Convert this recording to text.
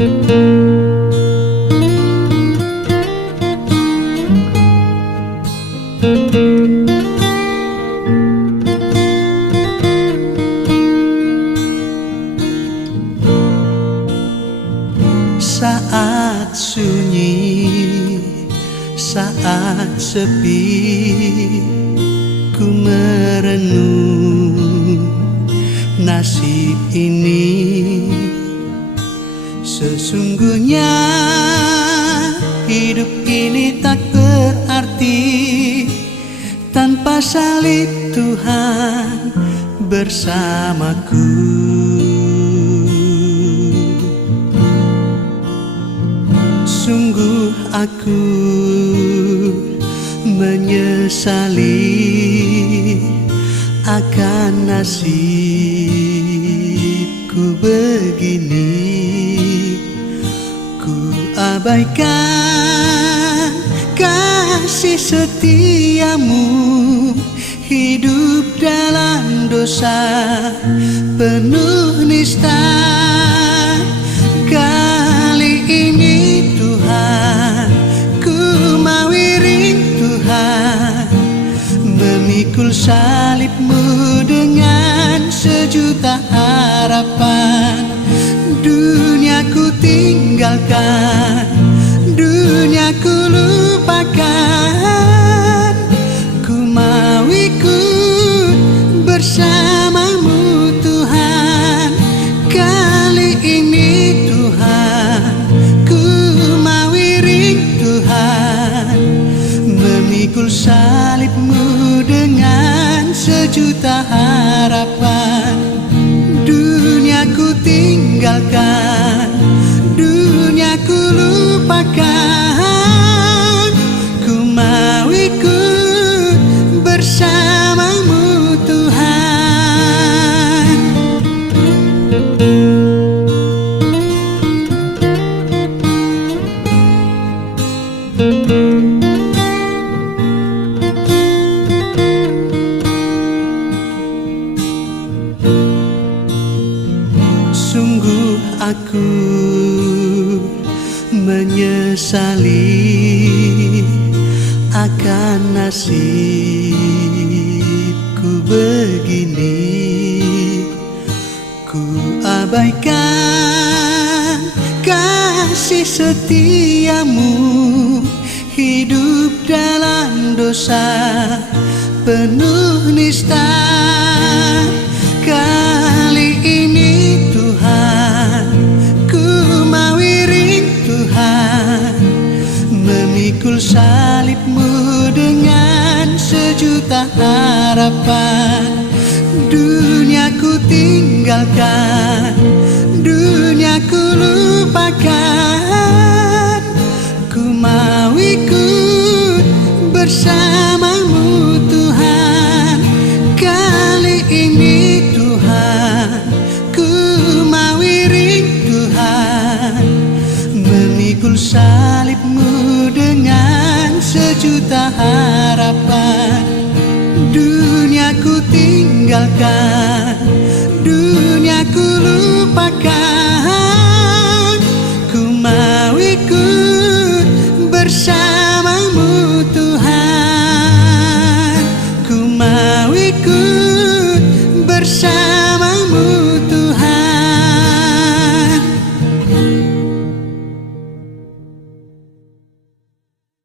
Saat sunyi, saat sepi, ku merenung nasib ini. Sesungguhnya hidup ini tak berarti tanpa salib Tuhan bersamaku. Sungguh aku menyesali akan nasibku begini. Ku abaikan kasih setiamu, hidup dalam dosa penuh nista. Kali ini Tuhan, ku mau iring Tuhan, memikul salib-Mu dengan sejuta harapan. Dunia ku tinggalkan, dunia ku lupakan, ku mau ikut bersama-Mu Tuhan. Kali ini Tuhan, ku mau iring Tuhan, memikul salib-Mu dengan sejuta harapan. Dunia ku tinggalkan, dunia ku lupakan, ku mau ikut bersama-Mu Tuhan. Sungguh aku menyesali akan nasibku begini. Ku abaikan kasih setiamu, hidup dalam dosa penuh nista. Kali ini Tuhan, ku mau iring Tuhan, memikul salib-Mu dengan sejuta harapan. Dunia ku tinggalkan, dunia ku lupakan, ku mau ikut bersama